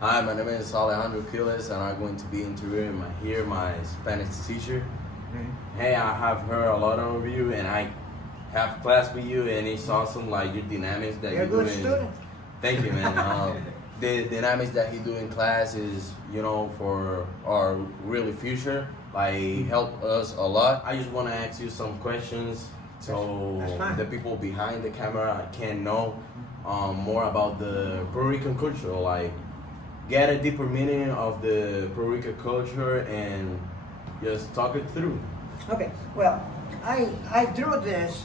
Hi, my name is Alejandro and I'm going to be interviewing my Spanish teacher. Hey, I have heard a lot of you, and I have class with you, and it's awesome. Like your dynamics that You're a good doing. student. Thank you, man. The dynamics that you do in class is, for our really future. Like help us a lot. I just want to ask you some questions so That's fine. the people behind the camera can know more about the Puerto Rican culture. Like get a deeper meaning of the Puerto Rican culture and just talk it through. Okay, well, I drew this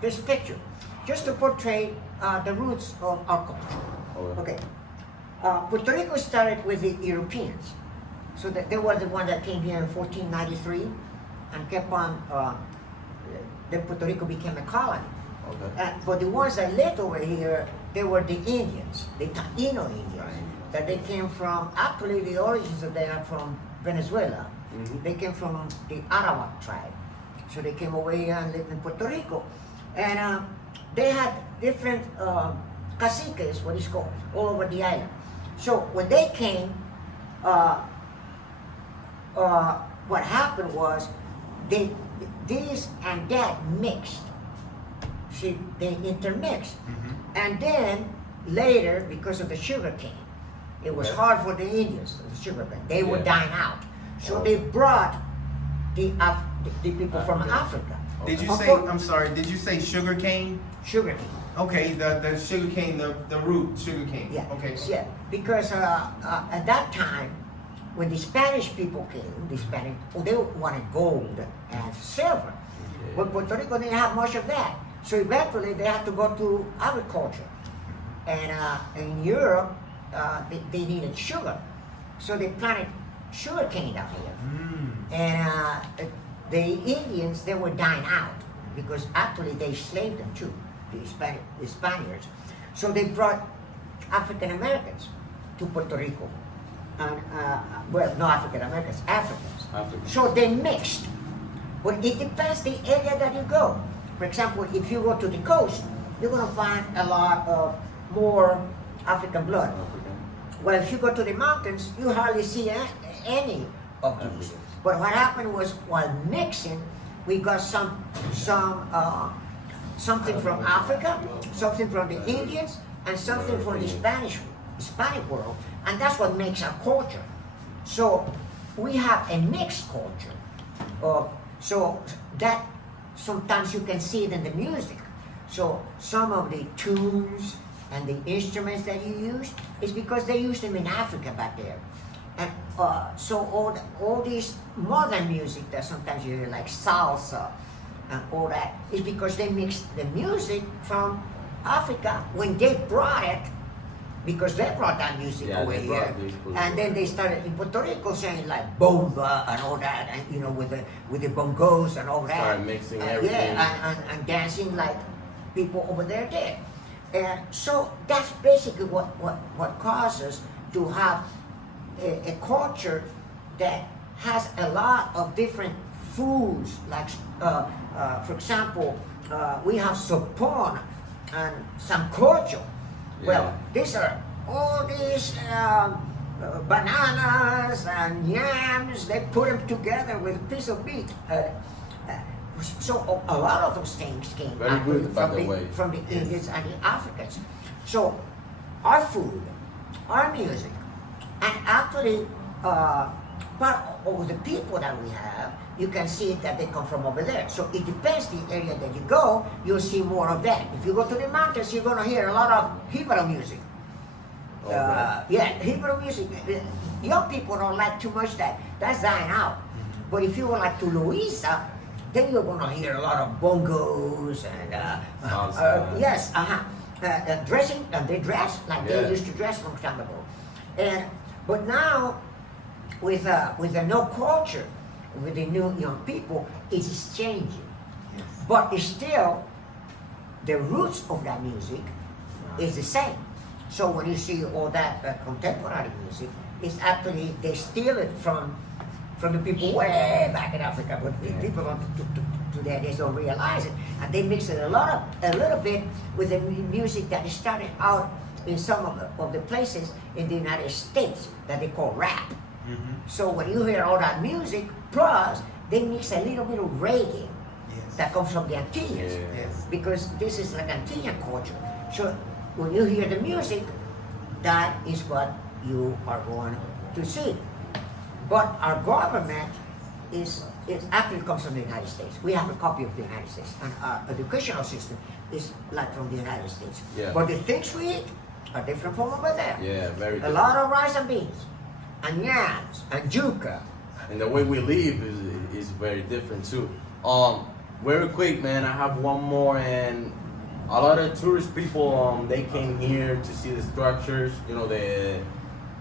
this picture just to portray the roots of our culture. Okay, Puerto Rico started with the Europeans, so that they were the ones that came here in 1493 and kept on. Then Puerto Rico became a colony. Okay. But the ones that lived over here, they were the Indians, the Taino Indians, that they came from. Actually, the origins of they are from Venezuela. Mm-hmm. They came from the Arawak tribe. So they came over here and lived in Puerto Rico. And they had different caciques, what is called, all over the island. So when they came, what happened was this and that mixed. See, they intermixed. Mm-hmm. And then later, because of the sugar cane, it was hard for the Indians, the sugar cane. They would Yeah. dine out. So they brought the people from Africa. Did you Of say, course. I'm sorry, did you say sugar cane? Sugar cane. Okay, the sugar cane, the root sugar cane. Yeah. Okay. Yeah. Because at that time, when the Spanish people came, they wanted gold and silver. But Puerto Rico didn't have much of that. So eventually they had to go to agriculture. And in Europe, they needed sugar. So they planted sugar cane down here. Mm. And the Indians, they would dine out because actually they enslaved them too, the Spaniards. So they brought African Americans to Puerto Rico. And, well, not African Americans, Africans. So they mixed. But it depends the area that you go. For example, if you go to the coast, you're going to find a lot of more African blood. Well, if you go to the mountains, you hardly see any of these. But what happened was, while mixing, we got something from Africa, something from the Indians, and something from the Hispanic world, and that's what makes our culture. So we have a mixed culture. So that sometimes you can see it in the music. So some of the tunes and the instruments that you use is because they used them in Africa back there. And so all these modern music that sometimes you hear, like salsa and all that, is because they mixed the music from Africa when they brought it, because they brought that music over here. And then they started in Puerto Rico saying like bomba and all that, and with the bongos and all that. Started mixing everything. Yeah, and dancing like people over there did. And so that's basically what causes to have a culture that has a lot of different foods. Like, for example, we have sopón and sancocho. Well, these are all these bananas and yams. They put them together with a piece of meat. So a lot of those things came from the Indians and the Africans. So our food, our music, and actually part of the people that we have, you can see that they come from over there. So it depends the area that you go, you'll see more of that. If you go to the mountains, you're going to hear a lot of Hebrew music. Hebrew music. Young people don't like too much that. That's dying out. But if you go like to Louisa, then you're going to hear a lot of bongos and dressing. They dress like they used to dress a long time ago. But now, with the no culture, with the new young people, it is changing. But it's still, the roots of that music is the same. So when you see all that contemporary music, it's actually, they steal it from the people way back in Africa, but people today they don't realize it, and they mix it a little bit with the music that started out in some of the places in the United States that they call rap. So when you hear all that music, plus they mix a little bit of reggae Yes. that comes from the Antilles, Yeah. Yes. because this is like Antillean culture. So when you hear the music, that is what you are going to see. But our government is actually comes from the United States. We have a copy of the United States, and our educational system is like from the United States. Yeah. But the things we eat are different from over there. Yeah, very A good. lot of rice and beans, and yams, and yuca. And the way we live is very different too. Very quick, man. I have one more, and a lot of tourist people they came here to see the structures. You know,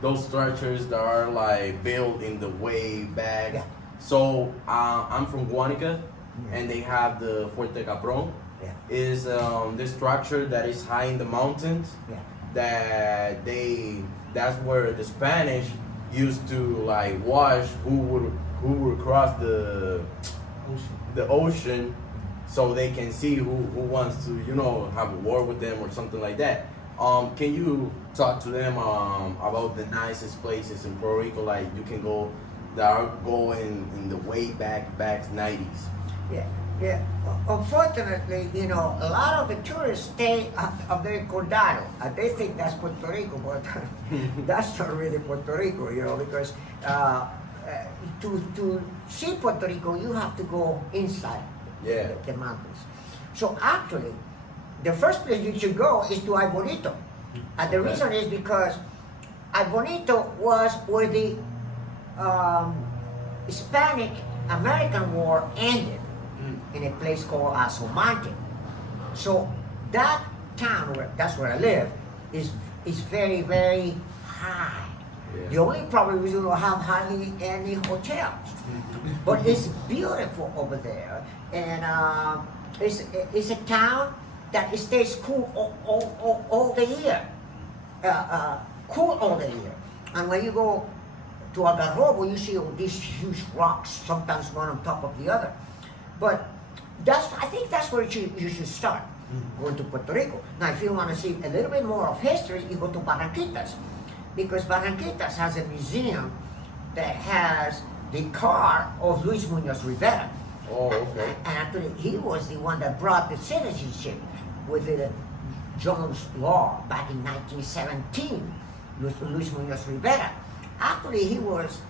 those structures that are like built in the way back. Yeah. So I'm from Guanica, Yeah. and they have the Fuerte Capron. Yeah. Is this structure that is high in the mountains? Yeah. That's where the Spanish used to like watch who would cross the ocean, so they can see who wants to have a war with them or something like that. Can you talk to them about the nicest places in Puerto Rico, like you can go, that are going in the way back 90s? Yeah, yeah. Unfortunately, a lot of the tourists stay up there in Condado, and they think that's Puerto Rico, but that's not really Puerto Rico, because to see Puerto Rico, you have to go inside Yeah. the mountains. So actually, the first place you should go is to Ay Bonito, and the reason is because Ay Bonito was where the Hispanic American War ended, in a place called Asomante. So that town, that's where I live, is very, very high. Yeah. The only problem is you don't have hardly any hotels, but it's beautiful over there, and it's a town that stays cool all the year, cool all the year. And when you go to Algarrobo, you see all these huge rocks, sometimes one on top of the other. But I think that's where you should start, going to Puerto Rico. Now, if you want to see a little bit more of history, you go to Barranquitas, because Barranquitas has a museum that has the car of Luis Muñoz Rivera. Oh, okay. And actually, he was the one that brought the citizenship with the Jones Law back in 1917, Luis Muñoz Rivera. Actually, he was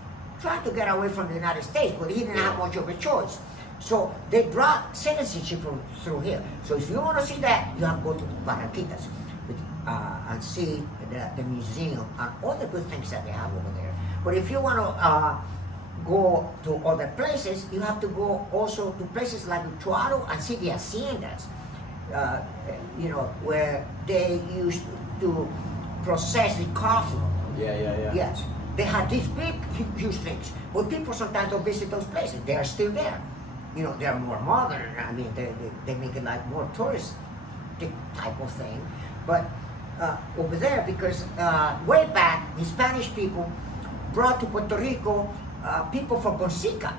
trying to get away from the United States, but he didn't have much of a choice. So they brought citizenship through here. So if you want to see that, you have to go to Barranquitas and see the museum and all the good things that they have over there. But if you want to go to other places, you have to go also to places like Utuado and see the haciendas, where they used to process the coffee. Yeah. Yes, they had these big, huge things. But people sometimes don't visit those places. They are still there. They are more modern. I mean, they make it like more touristic type of thing. But over there, because way back, the Spanish people brought to Puerto Rico people from Corsica.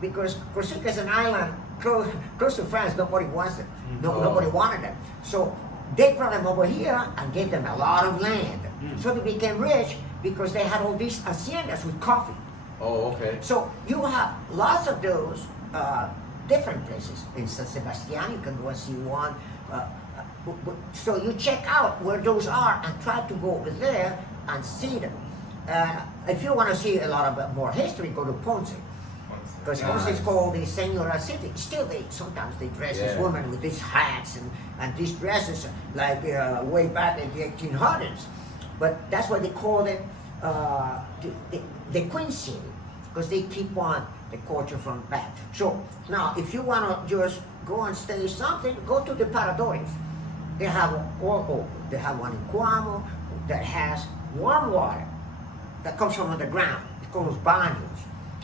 Because Corsica is an island close to France. Nobody wants it. Nobody wanted them. So they brought them over here and gave them a lot of land. So they became rich because they had all these haciendas with coffee. Oh, okay. So you have lots of those different places. In San Sebastian, you can go and see one. So you check out where those are and try to go over there and see them. If you want to see a lot of more history, go to Ponce. Because Ponce is called the Senora City. Still, sometimes they dress as women with these hats and these dresses like way back in the 1800s. But that's why they call it the Queen City, because they keep on the culture from back. So now, if you want to just go and stay something, go to the Paradores. They have they have one in Cuamo that has warm water that comes from underground. It called baños.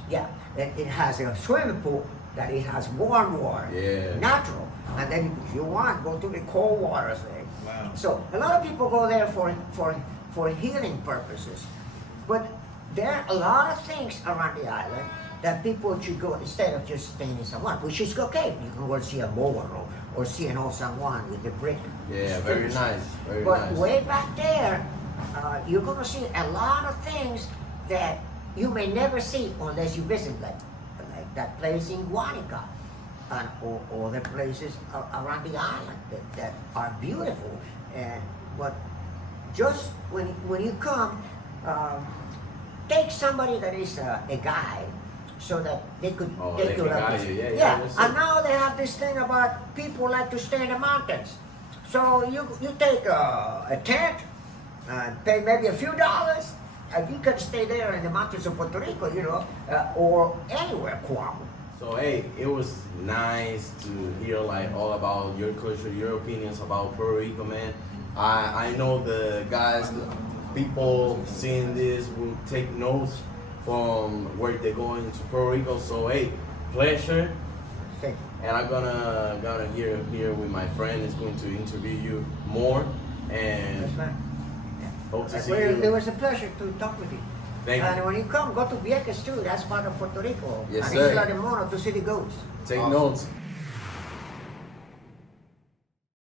Yeah, it has a swimming pool that it has warm water, natural. And then if you want, go to the cold waters there. Wow. So a lot of people go there for healing purposes. But there are a lot of things around the island that people should go instead of just staying in San Juan, which is okay. You can go see a Morro or see an old San Juan with the brick. Yeah, very streets. nice. Very But nice. way back there, you're gonna see a lot of things that you may never see unless you visit, like that place in Guanica, and or the places around the island that are beautiful. And but just when you come, take somebody that is a guide, so that they could Oh, take they you can like guide this. you. Yeah, Yeah, that's and it. now they have this thing about people like to stay in the mountains. So you take a tent and pay maybe a few dollars, and you can stay there in the mountains of Puerto Rico, you know, or anywhere, Guam. So hey, it was nice to hear like all about your culture, your opinions about Puerto Rico, man. I know the guys, people seeing this will take notes from where they're going to Puerto Rico. So hey, pleasure. Thank you. And I'm gonna here with my friend is going to interview you more, and That's right. hope to see Well, it you. was a pleasure to talk with you. Thank And you. when you come, go to Vieques too. That's part of Puerto Rico. Yes, and sir. Isla de Mono to see the goats. Take Awesome. notes.